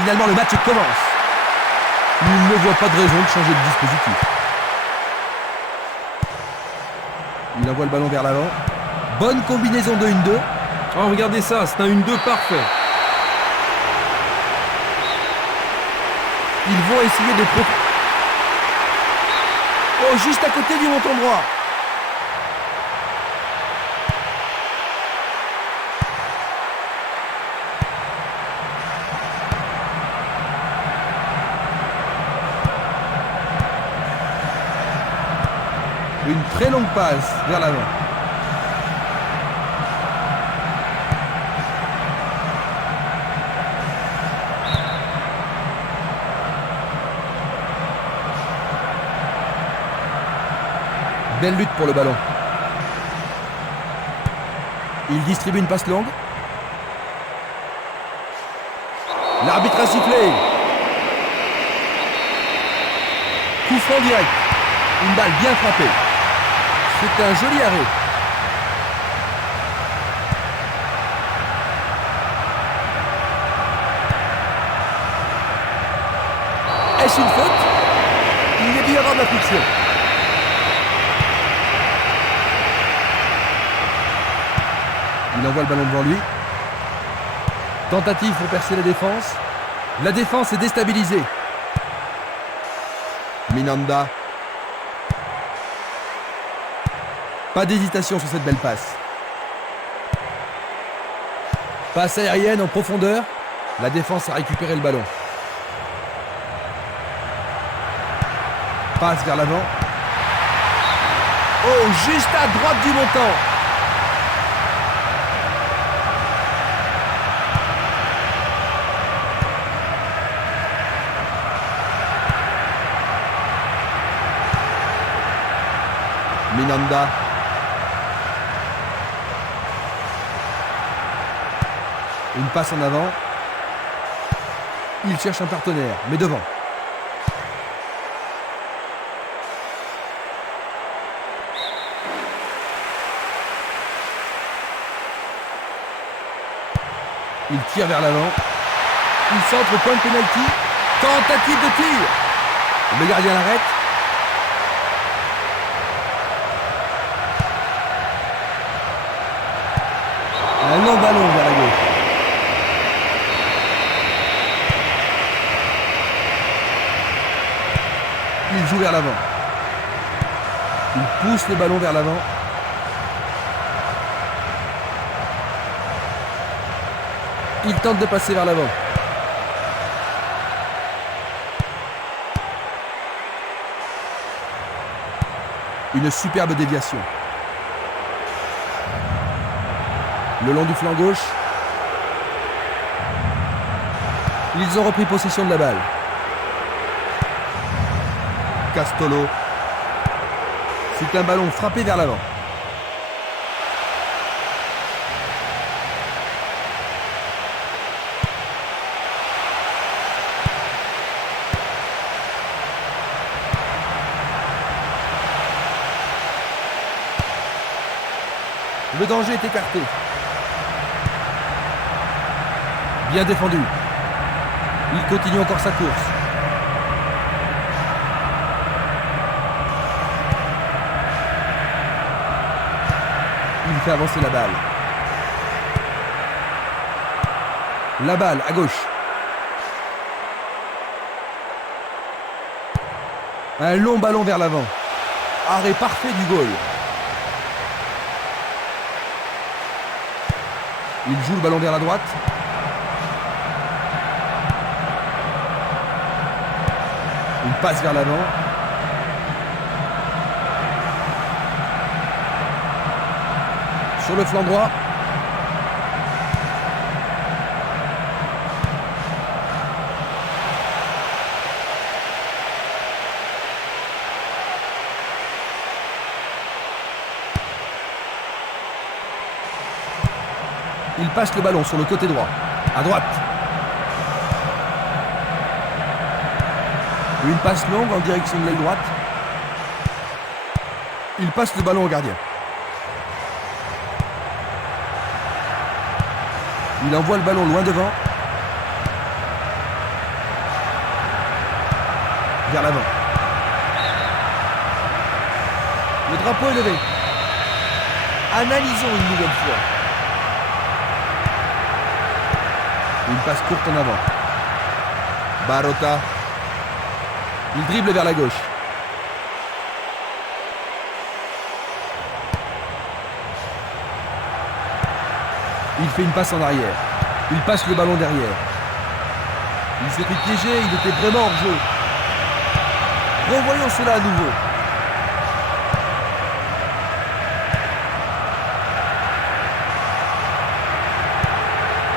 Finalement, le match commence. Il ne voit pas de raison de changer de dispositif. Il envoie le ballon vers l'avant. Bonne combinaison de 1-2. Oh, regardez ça, c'est un 1-2 parfait. Ils vont essayer de... Oh, juste à côté du montant droit. Une très longue passe vers l'avant. Belle lutte pour le ballon. Il distribue une passe longue. L'arbitre a sifflé. Coup franc direct. Une balle bien frappée. C'est un joli arrêt. Est-ce une faute? Il est dû y avoir de la friction. Il envoie le ballon devant lui. Tentative pour percer la défense. La défense est déstabilisée. Minanda. Pas d'hésitation sur cette belle passe. Passe aérienne en profondeur. La défense a récupéré le ballon. Passe vers l'avant. Oh, juste à droite du montant. Minanda. Une passe en avant. Il cherche un partenaire, mais devant. Il tire vers l'avant. Il centre au point de pénalty. Tentative de tir. Le gardien l'arrête. Un long ballon vers la gauche. Il joue vers l'avant. Il pousse le ballon vers l'avant. Il tente de passer vers l'avant. Une superbe déviation. Le long du flanc gauche. Ils ont repris possession de la balle. Castolo. C'est un ballon frappé vers l'avant. Le danger est écarté. Bien défendu. Il continue encore sa course. Il fait avancer la balle. La balle à gauche. Un long ballon vers l'avant. Arrêt parfait du goal. Il joue le ballon vers la droite. Une passe vers l'avant. Sur le flanc droit. Il passe le ballon sur le côté droit. À droite. Une passe longue en direction de l'aile droite. Il passe le ballon au gardien. Il envoie le ballon loin devant. vers l'avant. Le drapeau est levé. Analysons une nouvelle fois. Une passe courte en avant. Barota. Il dribble vers la gauche. Il fait une passe en arrière. Il passe le ballon derrière. Il s'est fait piéger, il était vraiment hors jeu. Revoyons cela à nouveau.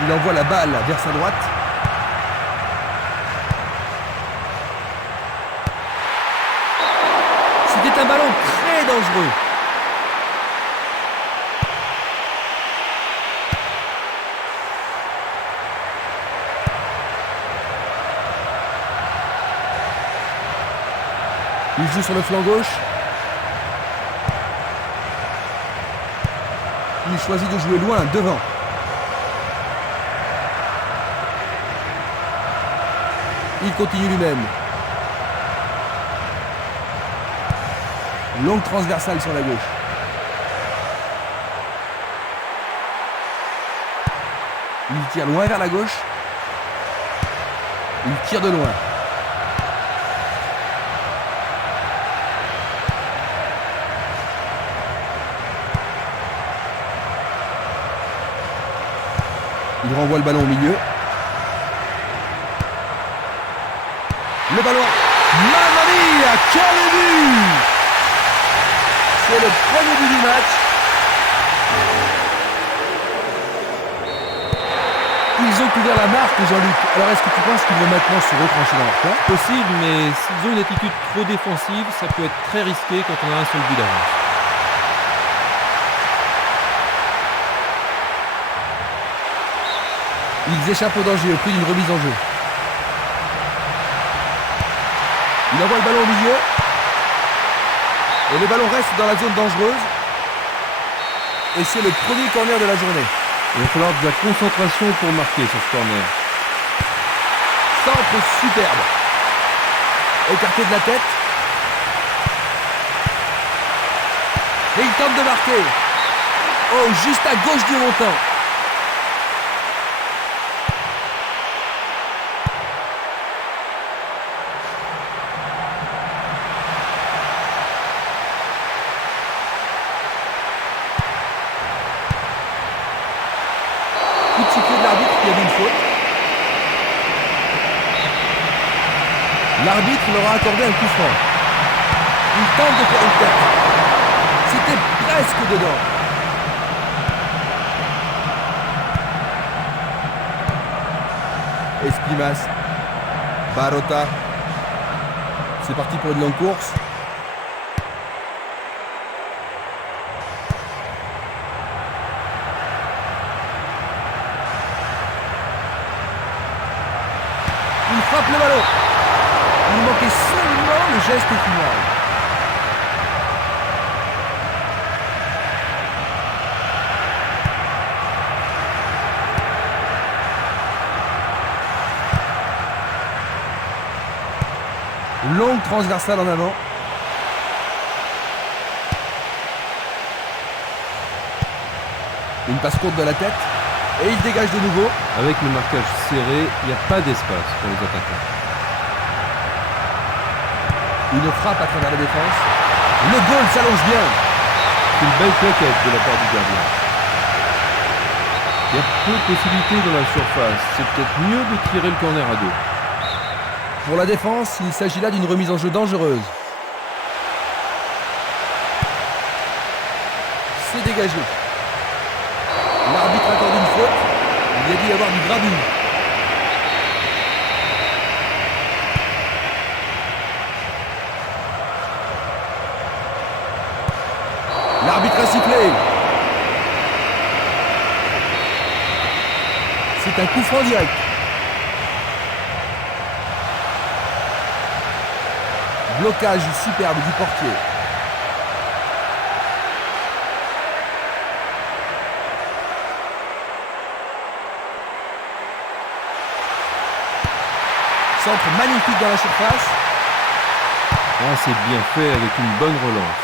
Il envoie la balle vers sa droite. C'était un ballon très dangereux. Il joue sur le flanc gauche. Il choisit de jouer loin, devant. Il continue lui-même. Longue transversale sur la gauche. Il tire loin vers la gauche. Il tire de loin. Il renvoie le ballon au milieu. Le ballon. Mamma mia, quel but! C'est le premier but du match. Ils ont couvert la marque, Jean-Luc. Alors est-ce que tu penses qu'ils vont maintenant se retrancher dans leur camp? Possible, mais s'ils ont une attitude trop défensive, ça peut être très risqué quand on a un seul but d'avance. Ils échappent au danger au prix d'une remise en jeu. Il envoie le ballon au milieu. Et le ballon reste dans la zone dangereuse. Et c'est le premier corner de la journée. Il va falloir de la concentration pour marquer sur ce corner. Centre superbe. Écarté de la tête. Et il tente de marquer. Oh, juste à gauche du montant. Coup de sifflet de l'arbitre qui a vu une faute. L'arbitre leur a accordé un coup franc. Il tente de faire une tête. C'était presque dedans. Esquimas. Barota. C'est parti pour une longue course. Il frappe le ballon. Il manquait seulement le geste final. Longue transversale en avant. Une passe courte de la tête. Et il dégage de nouveau. Avec le marquage serré, il n'y a pas d'espace pour les attaquants. Une frappe à travers la défense. Le goal s'allonge bien. C'est une belle plaquette de la part du gardien. Il y a peu de possibilités dans la surface. C'est peut-être mieux de tirer le corner à deux. Pour la défense, il s'agit là d'une remise en jeu dangereuse. C'est dégagé. L'arbitre accorde une faute. Il y a dû y avoir du grabuge. L'arbitre a sifflé. C'est un coup franc direct. Blocage superbe du portier. Centre magnifique dans la surface. Ah, c'est bien fait avec une bonne relance.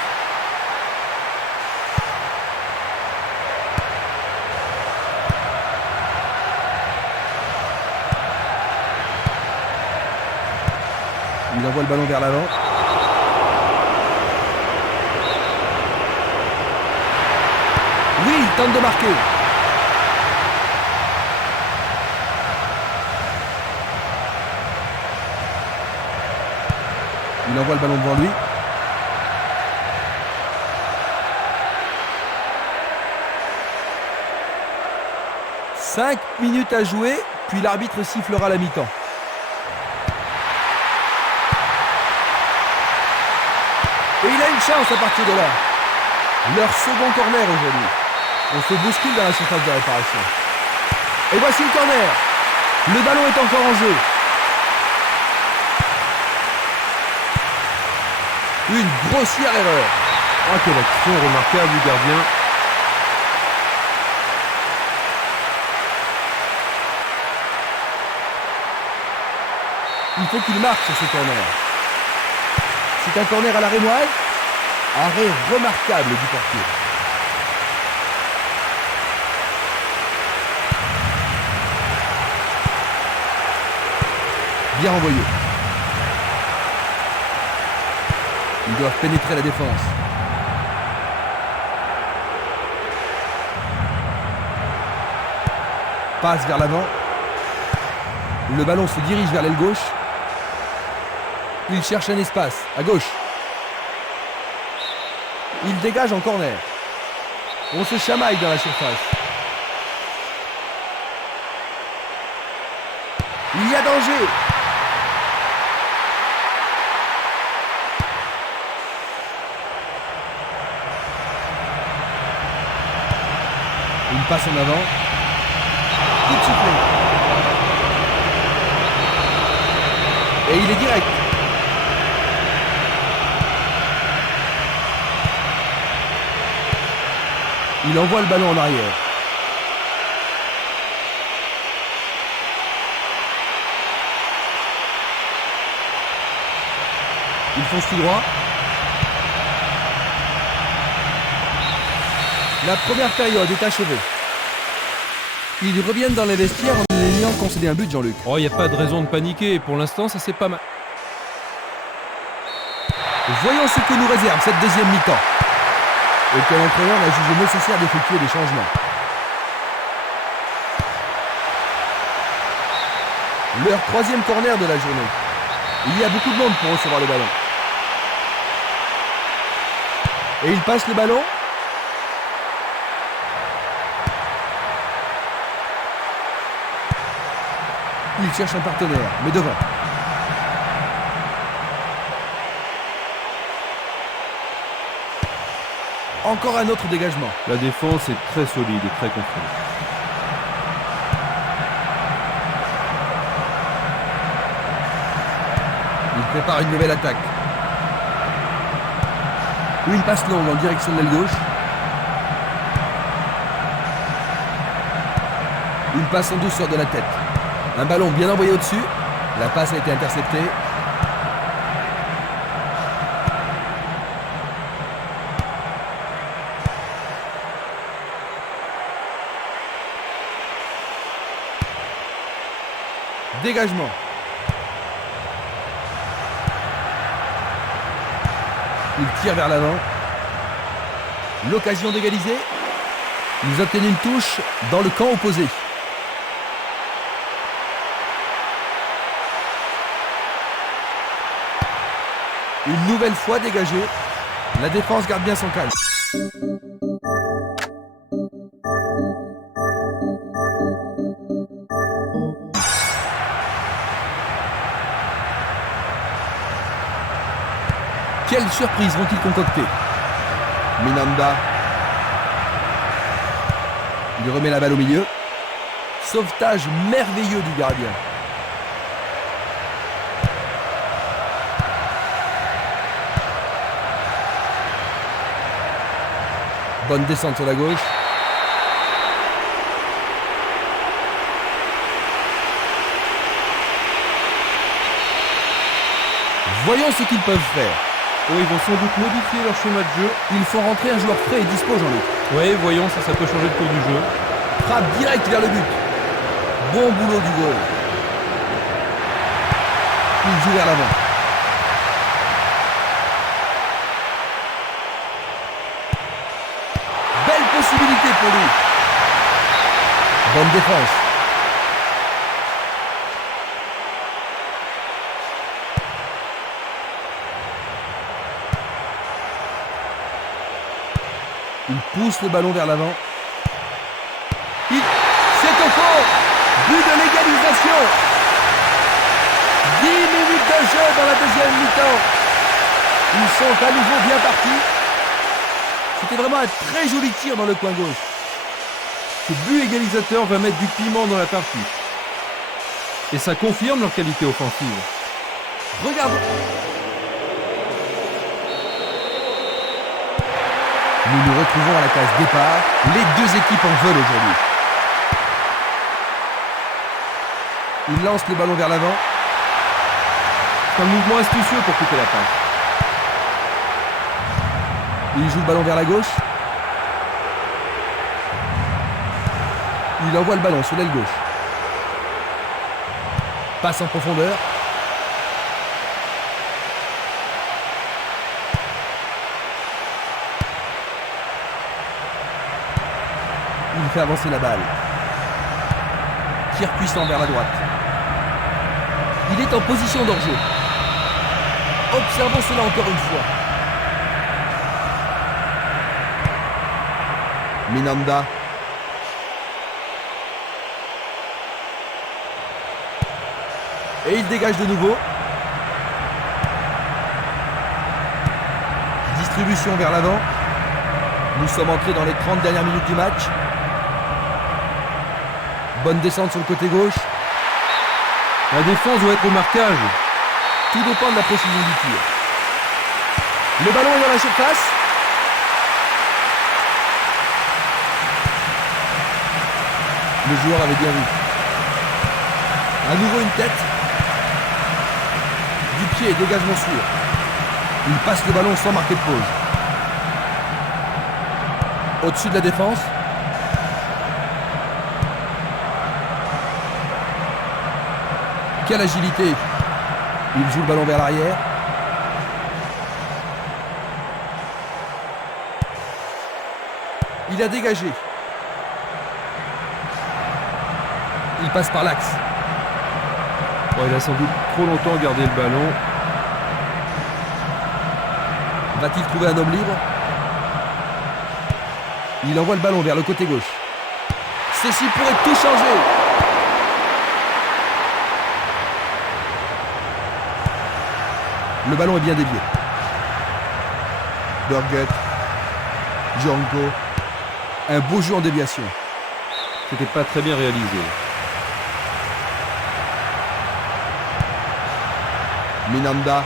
Il envoie le ballon vers l'avant. Oui, il tente de marquer. Il envoie le ballon devant lui. « 5 minutes à jouer, puis l'arbitre sifflera la mi-temps. Et il a une chance à partir de là. Leur second corner aujourd'hui. On se bouscule dans la surface de réparation. Et voici le corner. Le ballon est encore en jeu. Une grossière erreur. Ah, quelle action remarquable du gardien. Il faut qu'il marque sur ce corner. C'est un corner à la rémoise. Arrêt remarquable du portier. Bien envoyé. Ils doivent pénétrer la défense. Passe vers l'avant. Le ballon se dirige vers l'aile gauche. Il cherche un espace, à gauche. Il dégage en corner. On se chamaille dans la surface. Il y a danger. Une passe en avant. Coup de sifflet. Et il est direct. Il envoie le ballon en arrière. Il fonce tout droit. La première période est achevée. Ils reviennent dans les vestiaires en ayant concédé un but, Jean-Luc. Oh, il n'y a pas de raison de paniquer. Pour l'instant, ça c'est pas mal. Voyons ce que nous réserve cette deuxième mi-temps. Aucun entraîneur n'a jugé nécessaire d'effectuer des changements. Leur troisième corner de la journée. Il y a beaucoup de monde pour recevoir le ballon. Et il passe le ballon. Il cherche un partenaire, mais devant. Encore un autre dégagement. La défense est très solide et très confiante. Il prépare une nouvelle attaque. Une passe longue en direction de l'aile gauche. Une passe en douceur de la tête. Un ballon bien envoyé au-dessus. La passe a été interceptée. Dégagement. Il tire vers l'avant. L'occasion d'égaliser. Ils obtiennent une touche dans le camp opposé. Une nouvelle fois dégagée. La défense garde bien son calme. Quelle surprise vont-ils concocter? Minanda. Il remet la balle au milieu. Sauvetage merveilleux du gardien. Bonne descente sur la gauche. Voyons ce qu'ils peuvent faire. Oh, ils vont sans doute modifier leur schéma de jeu. Ils font rentrer un joueur frais et dispo, Jean-Luc. Ouais, voyons si ça peut changer le cours du jeu. Frappe direct vers le but. Bon boulot du goal. Il joue vers l'avant. Belle possibilité pour lui. Bonne défense. Il pousse le ballon vers l'avant. C'est au fond. But de l'égalisation. 10 minutes de jeu dans la deuxième mi-temps. Ils sont à nouveau bien partis. C'était vraiment un très joli tir dans le coin gauche. Ce but égalisateur va mettre du piment dans la partie. Et ça confirme leur qualité offensive. Regardons. Nous nous retrouvons à la case départ. Les deux équipes en veulent aujourd'hui. Il lance le ballon vers l'avant. C'est un mouvement astucieux pour couper la passe. Il joue le ballon vers la gauche. Il envoie le ballon sur l'aile gauche. Passe en profondeur. Il fait avancer la balle. Tir puissant vers la droite. Il est en position d'hors-jeu. Observons cela encore une fois. Minanda. Et il dégage de nouveau. Distribution vers l'avant. Nous sommes entrés dans les 30 dernières minutes du match. Bonne descente sur le côté gauche. La défense doit être au marquage. Tout dépend de la précision du tir. Le ballon est dans la surface. Le joueur avait bien vu. À nouveau une tête. Du pied, dégagement sûr. Il passe le ballon sans marquer de pause. Au-dessus de la défense. Quelle agilité. Il joue le ballon vers l'arrière. Il a dégagé. Il passe par l'axe. Bon, il a sans doute trop longtemps gardé le ballon. Va-t-il trouver un homme libre? Il envoie le ballon vers le côté gauche. Ceci pourrait tout changer. Le ballon est bien dévié. Burgett. Django. Un beau jeu en déviation. C'était pas très bien réalisé. Minanda.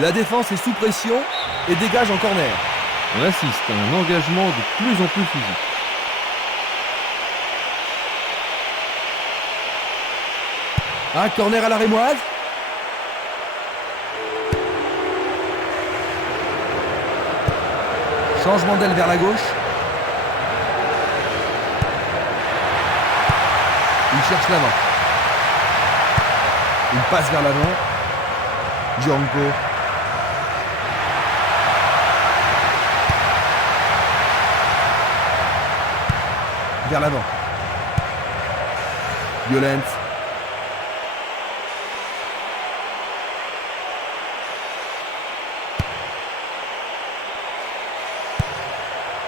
La défense est sous pression et dégage en corner. On assiste à un engagement de plus en plus physique. Un corner à la rémoise. Changement d'aile vers la gauche. Il cherche l'avant. Il passe vers l'avant. Django. Vers l'avant. Violence.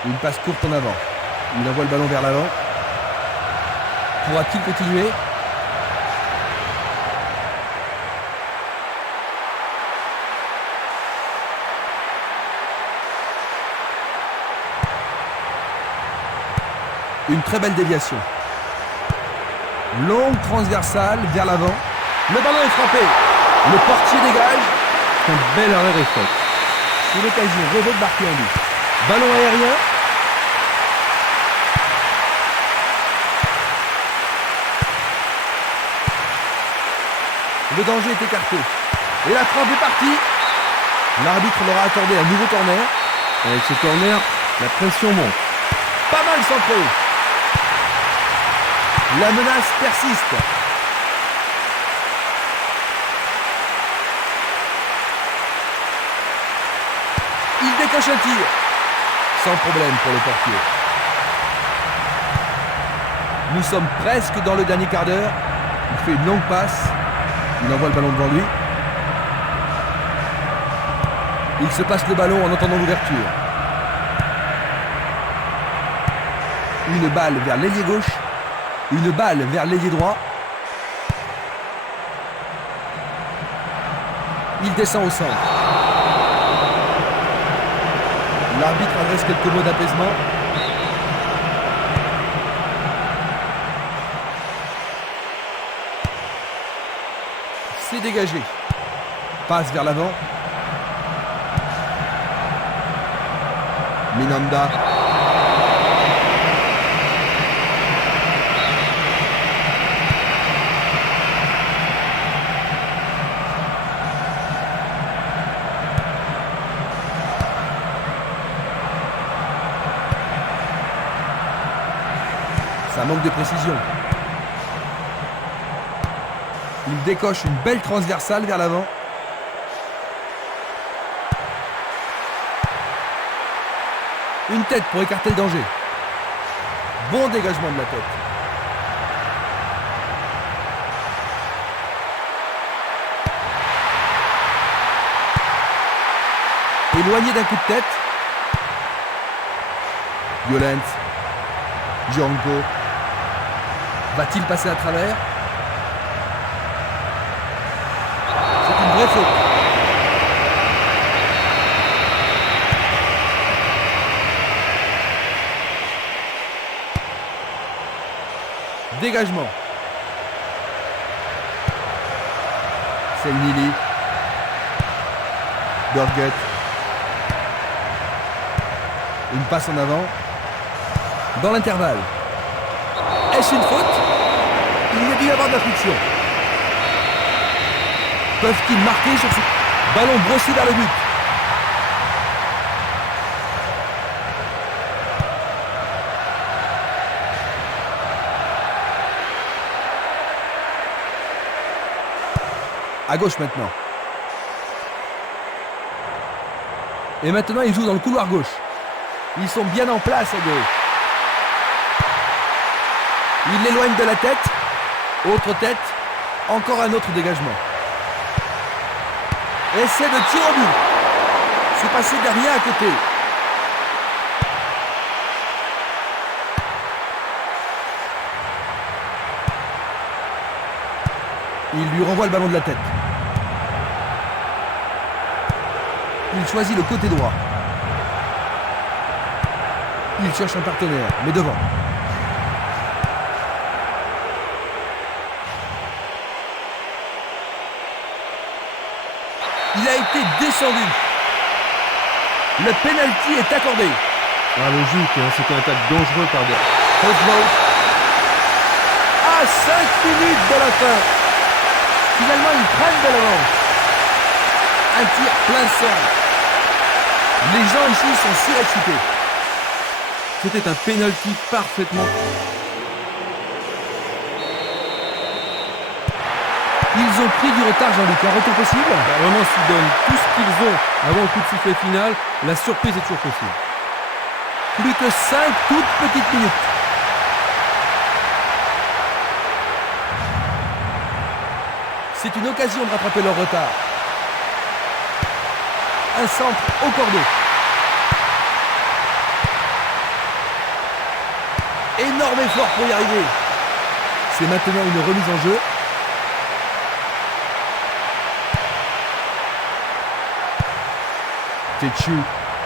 Une passe courte en avant. Il envoie le ballon vers l'avant. Pourra-t-il continuer? Une très belle déviation. Longue transversale vers l'avant. Le ballon est frappé. Le portier dégage. C'est un bel arrêt réflexe. C'est l'occasion rêvée de marquer un but. Ballon aérien. Le danger est écarté. Et la frappe est partie. L'arbitre leur a accordé un nouveau corner. Avec ce corner, la pression monte. Pas mal centré. La menace persiste. Il décoche un tir. Sans problème pour le portier. Nous sommes presque dans le dernier quart d'heure. Il fait une longue passe. Il envoie le ballon devant lui. Il se passe le ballon en entendant l'ouverture. Une balle vers l'ailier gauche. Une balle vers l'ailier droit. Il descend au centre. L'arbitre adresse quelques mots d'apaisement. C'est dégagé. Passe vers l'avant. Minanda. Ça manque de précision. Il décoche une belle transversale vers l'avant. Une tête pour écarter le danger. Bon dégagement de la tête. Éloigné d'un coup de tête. Violent. Django. Va-t-il passer à travers? C'est une vraie faute. Dégagement. C'est Nili. Burgett. Une passe en avant. Dans l'intervalle. Est-ce une faute? Il y a dû y avoir de la friction. Peuvent-ils marquer sur ce ballon brossé vers le but? À gauche maintenant. Et maintenant, ils jouent dans le couloir gauche. Ils sont bien en place à gauche. Il l'éloigne de la tête. Autre tête. Encore un autre dégagement. Essai de tir au but. C'est passé derrière à côté. Il lui renvoie le ballon de la tête. Il choisit le côté droit. Il cherche un partenaire, mais devant. Il a été descendu. Le penalty est accordé. Ah, logique, hein, c'était un attaque dangereux par derrière. À 5 minutes de la fin. Finalement, ils prennent de l'avance. Un tir plein centre. Les gens ici sont surexcités. C'était un penalty parfaitement. Ils ont pris du retard, Jean-Luc. Un retour possible? Vraiment, s'ils donnent tout ce qu'ils ont avant le coup de sifflet final, la surprise est toujours possible. Plus que 5 toutes petites minutes. C'est une occasion de rattraper leur retard. Un centre au cordeau. Énorme effort pour y arriver. C'est maintenant une remise en jeu. Tetchu,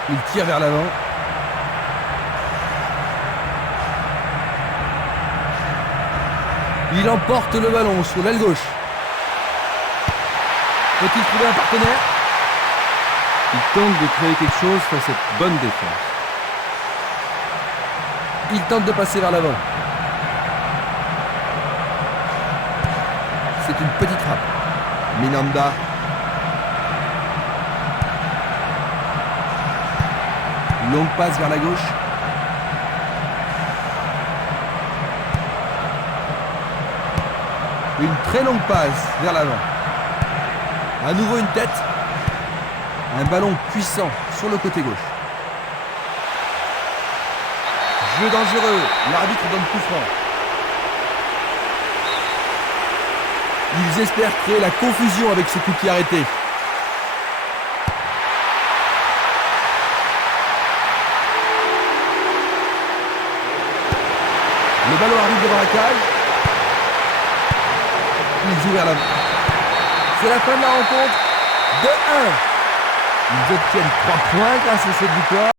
il tire vers l'avant. Il emporte le ballon sur l'aile gauche. Peut-il trouver un partenaire? Il tente de créer quelque chose face à cette bonne défense. Il tente de passer vers l'avant. C'est une petite frappe. Minanda. Longue passe vers la gauche. Une très longue passe vers l'avant. À nouveau une tête. Un ballon puissant sur le côté gauche. Jeu dangereux. L'arbitre donne coup franc. Ils espèrent créer la confusion avec ce coup qui est arrêté. Le ballon arrive devant la cage. Ils jouent vers l'avant. C'est la fin de la rencontre. 2-1. Ils obtiennent 3 points grâce à cette victoire.